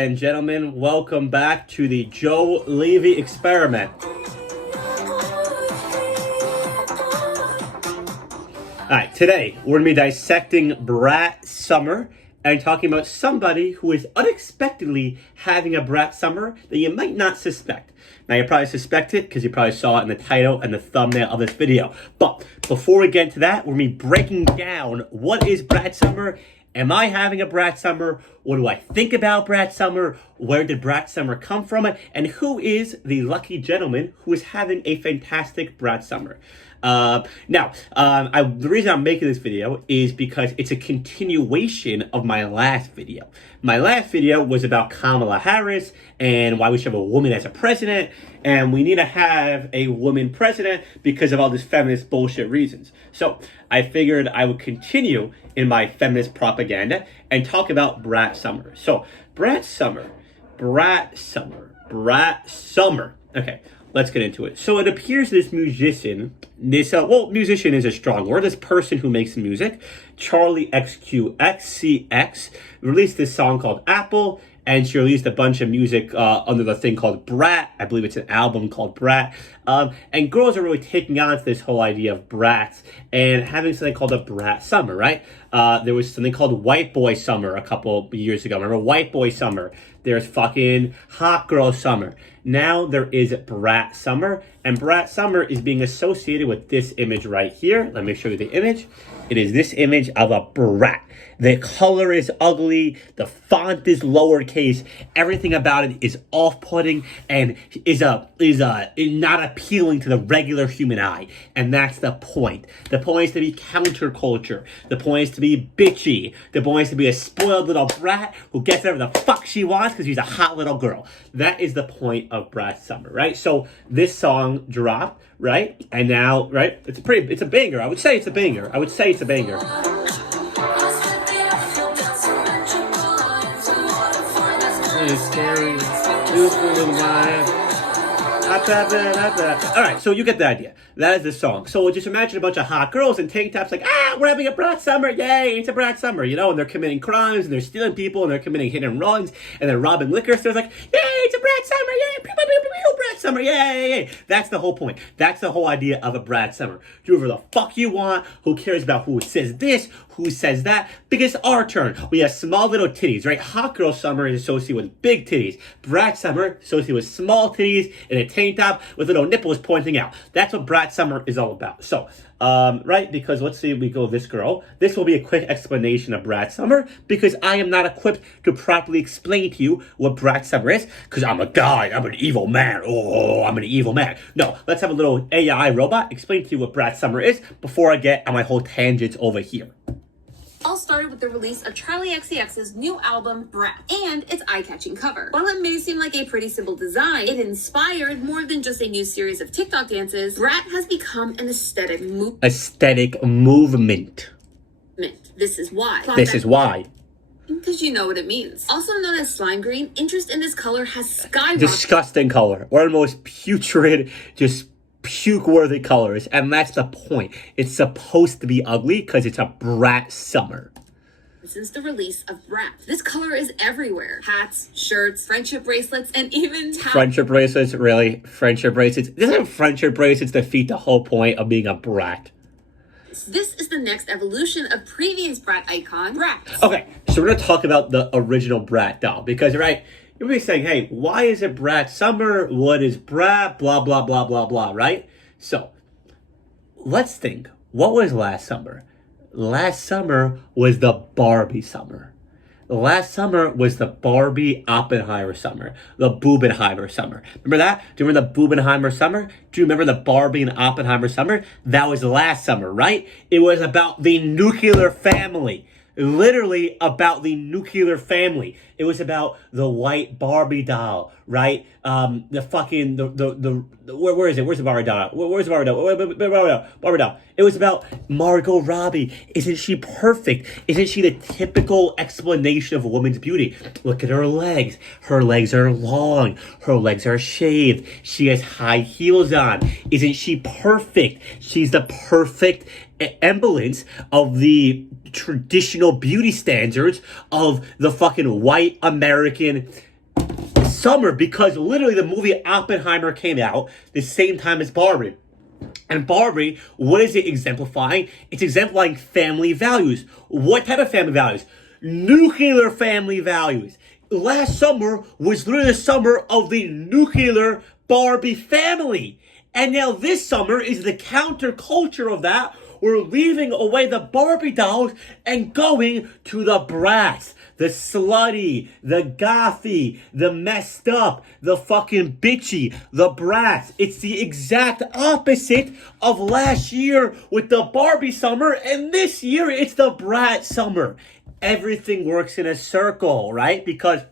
and gentlemen, welcome back to the Joe Levy experiment. Alright, today we're going to be dissecting BRAT summer and talking about somebody who is unexpectedly having a BRAT summer that you might not suspect. Now, you probably suspect it because you probably saw it in the title and the thumbnail of this video. But before we get into that, we're going to be breaking down what is BRAT summer. Am I having a BRAT summer? What do I think about BRAT summer? Where did BRAT summer come from? And who is the lucky gentleman who is having a fantastic BRAT summer? The reason I'm making this video is because it's a continuation of my last video. My last video was about Kamala Harris and why we should have a woman as a president, and we need to have a woman president because of all this feminist bullshit reasons. So I figured I would continue in my feminist propaganda and talk about BRAT summer. So BRAT summer. Okay. Let's get into it. So it appears this musician, musician is a strong word, this person who makes music, Charlie XCX, released this song called Apple, and she released a bunch of music under the thing called BRAT. I believe it's an album called BRAT. And girls are really taking on to this whole idea of brats and having something called a BRAT summer, right? There was something called White Boy Summer a couple years ago. Remember White Boy Summer? There's fucking Hot Girl Summer. Now there is BRAT summer, and BRAT summer is being associated with this image right here. Let me show you the image. It is this image of a brat. The color is ugly, the font is lowercase, everything about it is off-putting and is not appealing to the regular human eye. And that's the point. The point is to be counterculture. The point is to be bitchy. The point is to be a spoiled little brat who gets whatever the fuck she wants because she's a hot little girl. That is the point of BRAT summer, right? So this song dropped, right? And now, right? It's a banger. I would say it's a banger. It's scary. All right, so you get the idea. That is the song. So just imagine a bunch of hot girls in tank tops like, we're having a BRAT summer, yay, it's a BRAT summer, you know, and they're committing crimes, and they're stealing people, and they're committing hit and runs, and they're robbing liquor stores like, yay, it's a BRAT summer, yay, pew, pew, pew, pew, BRAT summer, yay. That's the whole point. That's the whole idea of a BRAT summer. Do whatever the fuck you want. Who cares about who says this, who says that? Because it's our turn. We have small little titties, right? Hot girl summer is associated with big titties. BRAT summer associated with small titties and a tank top with little nipples pointing out. That's what BRAT summer is all about. So, right? Because let's say we go this girl. This will be a quick explanation of BRAT summer because I am not equipped to properly explain to you what BRAT summer is because I'm a guy. I'm an evil man. Oh, I'm an evil man. No, let's have a little AI robot explain to you what BRAT summer is before I get on my whole tangents over here. All started with the release of Charlie XCX's new album, BRAT, and its eye-catching cover. While it may seem like a pretty simple design, it inspired more than just a new series of TikTok dances. BRAT has become an aesthetic movement. This is why. Because you know what it means. Also known as slime green, interest in this color has skyrocketed. Disgusting color. One of the most putrid, just puke-worthy colors, and that's the point. It's supposed to be ugly because it's a BRAT summer. Since the release of BRAT, this color is everywhere. Hats, shirts, friendship bracelets, and even friendship bracelets? Really? Friendship bracelets? Doesn't friendship bracelets defeat the whole point of being a brat? This is the next evolution of previous BRAT icon, BRAT. Okay, so we're going to talk about the original BRAT doll because, right, you'll be saying, hey, why is it BRAT summer? What is BRAT? Blah, blah, blah, blah, blah, right? So, let's think. What was last summer? Last summer was the Barbie summer. Last summer was the Barbie Oppenheimer summer. The Bubenheimer summer. Remember that? Do you remember the Bubenheimer summer? Do you remember the Barbie and Oppenheimer summer? That was last summer, right? It was about the nuclear family. Literally about the nuclear family. It was about the white Barbie doll, right? Where is it? Where's the Barbie doll? Where's the Barbie doll? Barbie doll. It was about Margot Robbie. Isn't she perfect? Isn't she the typical explanation of a woman's beauty? Look at her legs. Her legs are long. Her legs are shaved. She has high heels on. Isn't she perfect? She's the perfect semblance of the traditional beauty standards of the fucking white American summer because literally the movie Oppenheimer came out the same time as Barbie. And Barbie, what is it exemplifying? It's exemplifying family values. What type of family values? Nuclear family values. Last summer was literally the summer of the nuclear Barbie family. And now this summer is the counterculture of that. We're leaving away the Barbie dolls and going to the brats. The slutty, the gothy, the messed up, the fucking bitchy, the brats. It's the exact opposite of last year with the Barbie summer, and this year it's the brat summer. Everything works in a circle, right? Because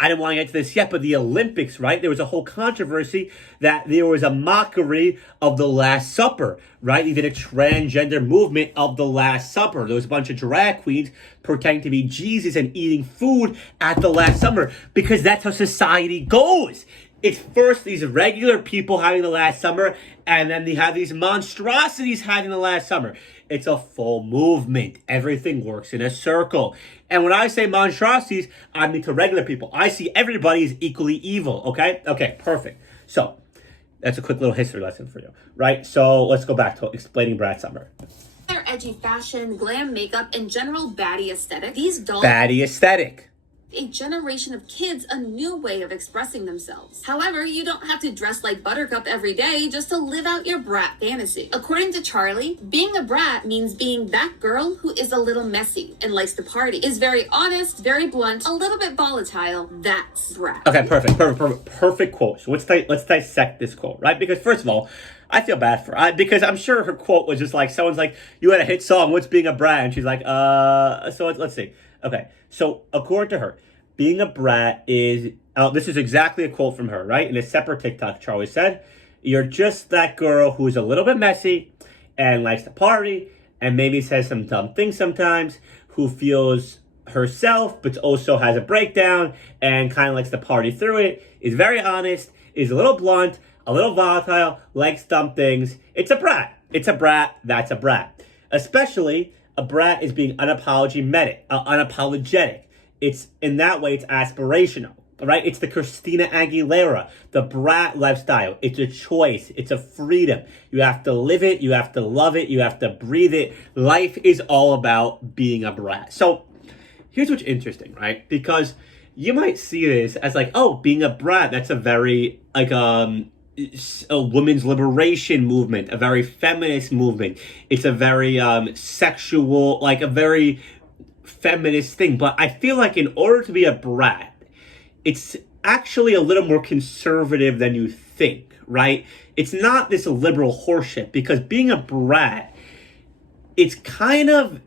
I didn't want to get to this yet, but the Olympics, right? There was a whole controversy that there was a mockery of the Last Supper, right? Even a transgender movement of the Last Supper. There was a bunch of drag queens pretending to be Jesus and eating food at the Last Supper because that's how society goes. It's first these regular people having the Last Supper, and then they have these monstrosities having the Last Supper. It's a full movement. Everything works in a circle. And when I say monstrosities, I mean to regular people. I see everybody as equally evil, okay? Okay, perfect. So, that's a quick little history lesson for you, right? So, let's go back to explaining Brat Summer. Their edgy fashion, glam makeup, and general baddie aesthetic, these dolls... Baddie aesthetic. A generation of kids a new way of expressing themselves. However, you don't have to dress like Buttercup every day just to live out your brat fantasy. According to Charlie, being a brat means being that girl who is a little messy and likes to party, is very honest, very blunt, a little bit volatile. That's brat. Okay, perfect quote. So let's dissect this quote, right? Because first of all, I feel bad for her because I'm sure her quote was just like someone's like, "You had a hit song. What's being a brat?" And she's like, So let's see. Okay, so according to her, being a brat is, this is exactly a quote from her, right? In a separate TikTok, Charlie said, "You're just that girl who's a little bit messy and likes to party and maybe says some dumb things sometimes, who feels herself but also has a breakdown and kind of likes to party through it, is very honest, is a little blunt, a little volatile, likes dumb things. It's a brat. It's a brat. That's a brat. Especially a brat is being unapologetic. It's in that way, it's aspirational, right? It's the Christina Aguilera, the brat lifestyle. It's a choice. It's a freedom. You have to live it. You have to love it. You have to breathe it. Life is all about being a brat. So here's what's interesting, right? Because you might see this as like, oh, being a brat, that's a very like a women's liberation movement, a very feminist movement. It's a very sexual, like a very feminist thing. But I feel like in order to be a brat, it's actually a little more conservative than you think, right? It's not this liberal horseshit, because being a brat, it's kind of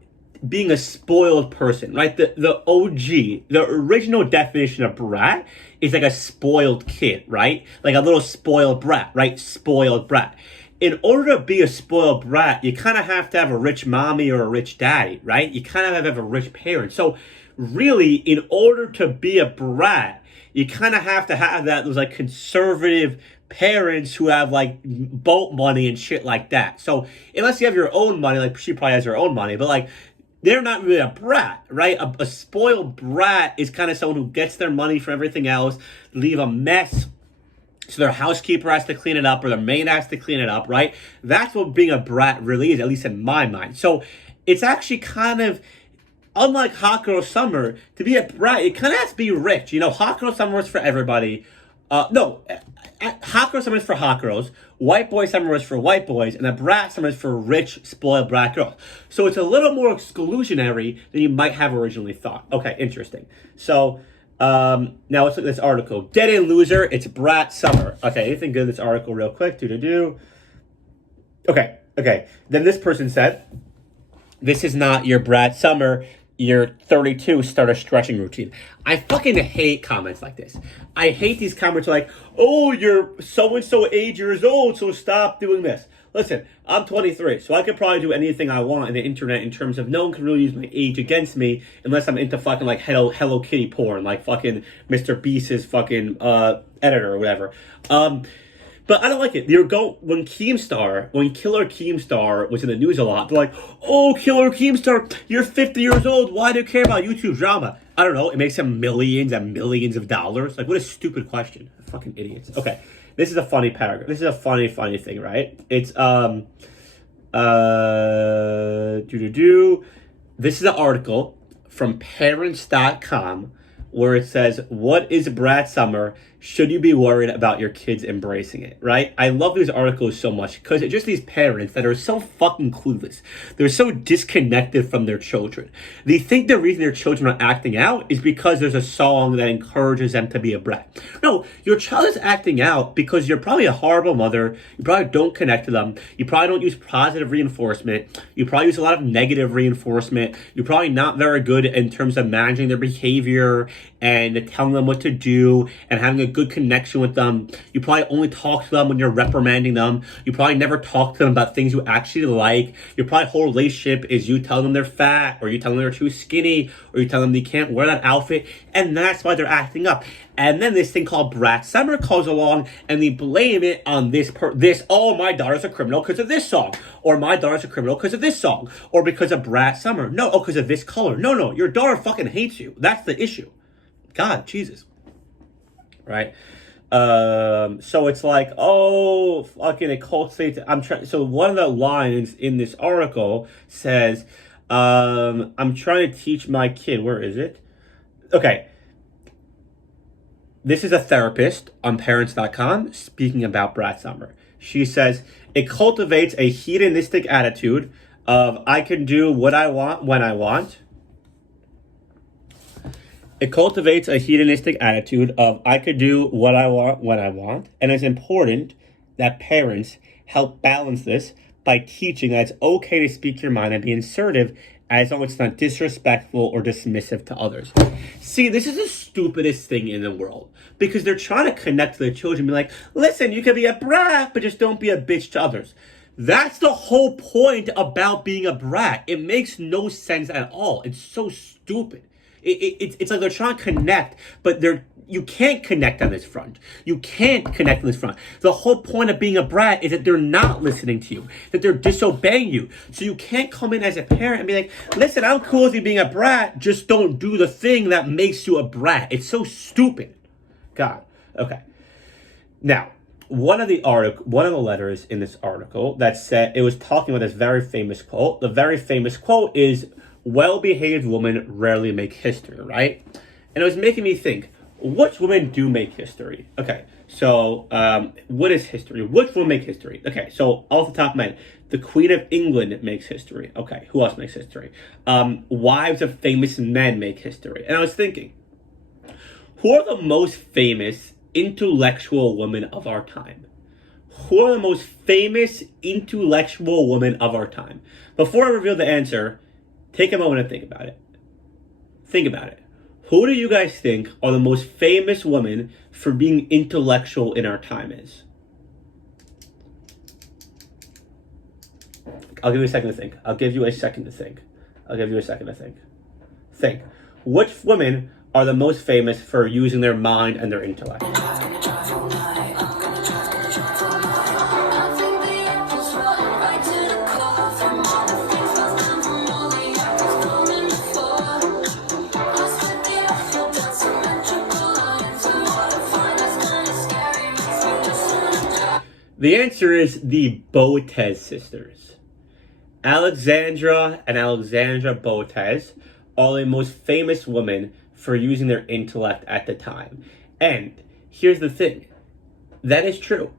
being a spoiled person, right? The OG, the original definition of brat is like a spoiled kid, right? Like a little spoiled brat, right? Spoiled brat. In order to be a spoiled brat, you kind of have to have a rich mommy or a rich daddy, right? You kind of have to have a rich parent. So really, in order to be a brat, you kind of have to have those like conservative parents who have like boat money and shit like that. So unless you have your own money, like she probably has her own money, but like they're not really a brat, right? A spoiled brat is kind of someone who gets their money from everything else, leave a mess, so their housekeeper has to clean it up or their maid has to clean it up, right? That's what being a brat really is, at least in my mind. So it's actually kind of, unlike Hot Girl Summer, to be a brat, it kind of has to be rich. You know, Hot Girl Summer is for everybody. Hot Girl Summer is for hot girls, White Boy Summer is for white boys, and a brat summer is for rich, spoiled brat girls. So it's a little more exclusionary than you might have originally thought. Okay, interesting. So now let's look at this article. Dead End Loser, it's brat summer. Okay, anything good in this article real quick? Okay. Then this person said, this is not your brat summer. You're 32, start a stretching routine. I fucking hate comments like this. I hate these comments like, oh, you're so-and-so age years old, so stop doing this. Listen, I'm 23, so I could probably do anything I want on the internet in terms of no one can really use my age against me unless I'm into fucking like Hello Kitty porn, like fucking Mr. Beast's fucking editor or whatever. But I don't like it. When Killer Keemstar was in the news a lot, they're like, oh, Killer Keemstar, you're 50 years old. Why do you care about YouTube drama? I don't know. It makes them millions and millions of dollars. Like, what a stupid question. Fucking idiots. Okay. This is a funny paragraph. This is a funny thing, right? It's, This is an article from parents.com where it says, what is Brat Summer? Should you be worried about your kids embracing it, right? I love these articles so much because it's just these parents that are so fucking clueless. They're so disconnected from their children. They think the reason their children are acting out is because there's a song that encourages them to be a brat. No, your child is acting out because you're probably a horrible mother. You probably don't connect to them. You probably don't use positive reinforcement. You probably use a lot of negative reinforcement. You're probably not very good in terms of managing their behavior and telling them what to do and having a good connection with them. You probably only talk to them when you're reprimanding them. You probably never talk to them about things you actually like. Your probably whole relationship is you tell them they're fat, or you tell them they're too skinny, or you tell them they can't wear that outfit, and that's why they're acting up. And then this thing called Brat Summer comes along, and they blame it on oh, my daughter's a criminal because of this song, or my daughter's a criminal because of this song, or because of Brat Summer. No, because of this color. No, your daughter fucking hates you. That's the issue. God, Jesus. Right? So it's like, oh, fucking it cultivates. So one of the lines in this article says, I'm trying to teach my kid. Where is it? Okay. This is a therapist on parents.com speaking about Brat Summer. She says, it cultivates a hedonistic attitude of I can do what I want when I want. It cultivates a hedonistic attitude of I could do what I want when I want. And it's important that parents help balance this by teaching that it's okay to speak your mind and be assertive as long as it's not disrespectful or dismissive to others. See, this is the stupidest thing in the world because they're trying to connect to their children and be like, listen, you can be a brat, but just don't be a bitch to others. That's the whole point about being a brat. It makes no sense at all. It's so stupid. It's like they're trying to connect, but you can't connect on this front. You can't connect on this front. The whole point of being a brat is that they're not listening to you, that they're disobeying you. So you can't come in as a parent and be like, listen, I'm cool with you being a brat, just don't do the thing that makes you a brat. It's so stupid. God. Okay. Now, one of the letters in this article that said, it was talking about this very famous quote. The very famous quote is, well-behaved women rarely make history, right? And it was making me think, which women do make history? Okay, so what is history? Which women make history? Okay, so off the top of my head, the Queen of England makes history. Okay, who else makes history? Wives of famous men make history. And I was thinking, who are the most famous intellectual women of our time? Who are the most famous intellectual women of our time? Before I reveal the answer, take a moment and think about it. Think about it. Who do you guys think are the most famous women for being intellectual in our time is? I'll give you a second to think. Think. Which women are the most famous for using their mind and their intellect? The answer is the Botes sisters. Alexandra and Alexandra Botes are the most famous women for using their intellect at the time. And here's the thing. That is true.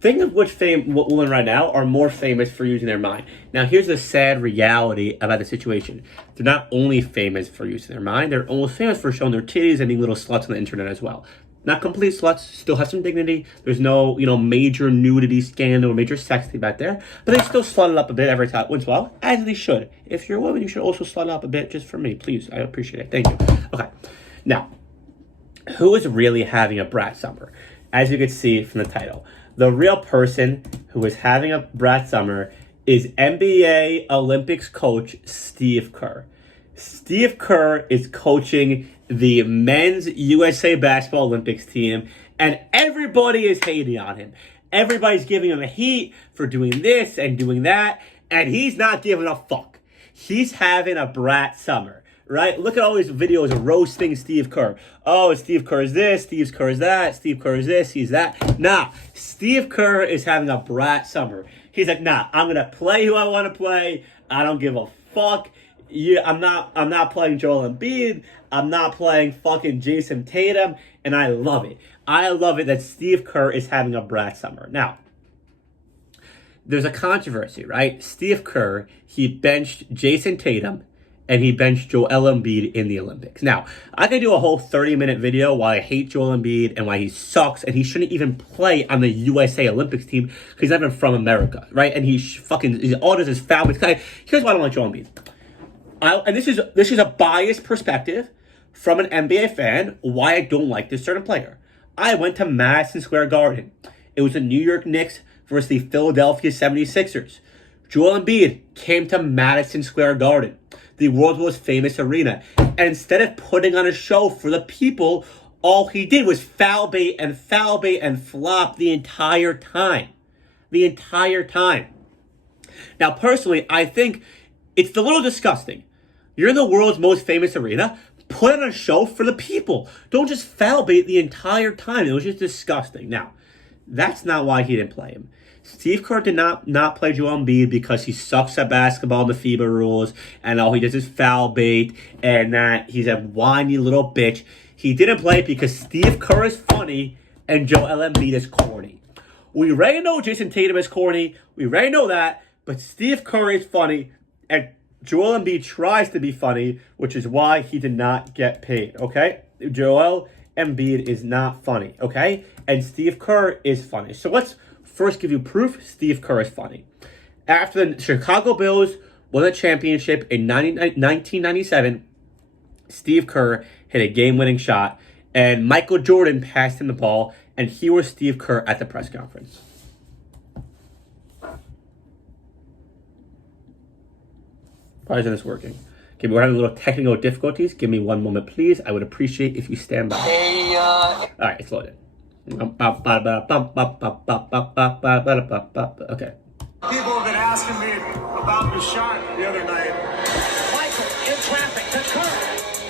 Think of what women right now are more famous for using their mind. Now, here's the sad reality about the situation. They're not only famous for using their mind, they're almost famous for showing their titties and being little sluts on the internet as well. Not complete sluts, still have some dignity. There's no, major nudity scandal or major sex thing back there. But they still slut it up a bit every time, once in a while, as they should. If you're a woman, you should also slut it up a bit just for me, please. I appreciate it. Thank you. Okay. Now, who is really having a brat summer? As you can see from the title, the real person who is having a brat summer is NBA Olympics coach Steve Kerr. Steve Kerr is coaching the men's USA Basketball Olympics team, and everybody is hating on him. Everybody's giving him a heat for doing this and doing that, and he's not giving a fuck. He's having a brat summer. right? Look at all these videos of roasting Steve Kerr. Oh, Steve Kerr is this, Steve Kerr is that, Steve Kerr is this, he's that. Nah, Steve Kerr is having a brat summer. He's like, nah, I'm gonna play who I want to play. I don't give a fuck. I'm not playing Joel Embiid. I'm not playing fucking Jason Tatum, and I love it. I love it that Steve Kerr is having a brat summer. Now, there's a controversy, right? Steve Kerr, he benched Jason Tatum and he benched Joel Embiid in the Olympics. Now, I could do a whole 30-minute video why I hate Joel Embiid and why he sucks and he shouldn't even play on the USA Olympics team because he's not even from America, right? And he's all does is foul. Here's why I don't like Joel Embiid. And this is a biased perspective from an NBA fan why I don't like this certain player. I went to Madison Square Garden. It was the New York Knicks versus the Philadelphia 76ers. Joel Embiid came to Madison Square Garden, the world's most famous arena. And instead of putting on a show for the people, all he did was foul bait and flop the entire time. The entire time. Now, personally, I think it's a little disgusting. You're in the world's most famous arena. Put on a show for the people. Don't just foul bait the entire time. It was just disgusting. Now, that's not why he didn't play him. Steve Kerr did not play Joel Embiid because he sucks at basketball and the FIBA rules, and all he does is foul bait, and that he's a whiny little bitch. He didn't play because Steve Kerr is funny and Joel Embiid is corny. We already know Jason Tatum is corny. We already know that, but Steve Kerr is funny, and Joel Embiid tries to be funny, which is why he did not get paid, okay? Joel Embiid is not funny, okay? And Steve Kerr is funny. So let's first give you proof Steve Kerr is funny. After the Chicago Bulls won the championship in 1997, Steve Kerr hit a game-winning shot, and Michael Jordan passed him the ball, and here was Steve Kerr at the press conference. Why isn't this working? Okay, we're having a little technical difficulties. Give me one moment, please. I would appreciate if you stand by. All right, it's loaded. Okay. People have been asking me about the shot the other night. Michael, in traffic, to Kerr.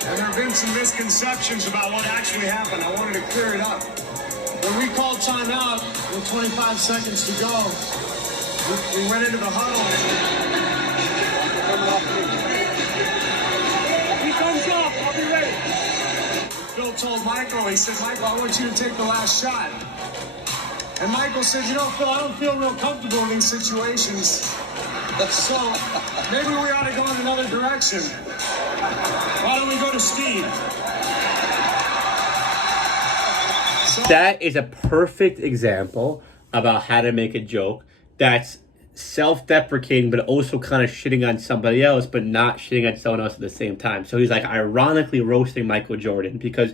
And there have been some misconceptions about what actually happened. I wanted to clear it up. When we called timeout with 25 seconds to go, we went into the huddle. He comes up, I'll be ready. Bill told Michael, he said, Michael, I want you to take the last shot. And Michael said, you know, Phil, I don't feel real comfortable in these situations. So maybe we ought to go in another direction. Why don't we go to Steve? That is a perfect example about how to make a joke that's self-deprecating, but also kind of shitting on somebody else, but not shitting on someone else at the same time. So he's like ironically roasting Michael Jordan, because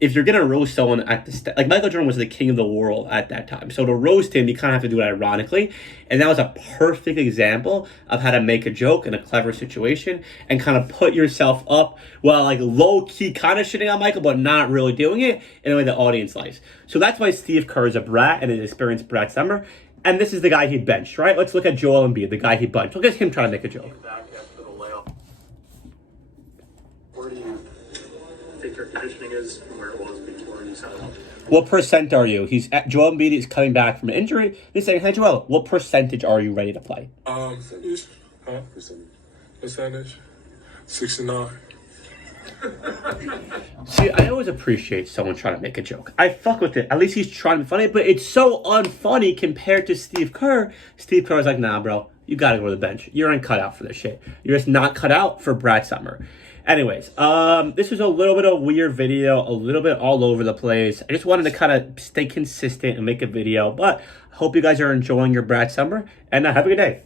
if you're gonna roast someone at the like Michael Jordan was the king of the world at that time, so to roast him, you kind of have to do it ironically, and that was a perfect example of how to make a joke in a clever situation and kind of put yourself up while like low key kind of shitting on Michael, but not really doing it in a way the audience likes. So that's why Steve Kerr is a brat and an experienced brat summer. And this is the guy he benched, right? Let's look at Joel Embiid, the guy he benched. Look at him trying to make a joke. Back after the layup. Where do you think your conditioning is and where it was before you signed up? What percent are you? Joel Embiid is coming back from an injury. He's saying, hey, Joel, what percentage are you ready to play? Percentage? 69. See, I always appreciate someone trying to make a joke. I fuck with it. At least he's trying to be funny, but it's so unfunny compared to Steve Kerr. Steve Kerr's like, nah, bro, you gotta go to the bench. You're uncut out for this shit. You're just not cut out for Brat Summer. Anyways, this was a little bit of a weird video, a little bit all over the place. I just wanted to kind of stay consistent and make a video, but I hope you guys are enjoying your Brat Summer, and have a good day.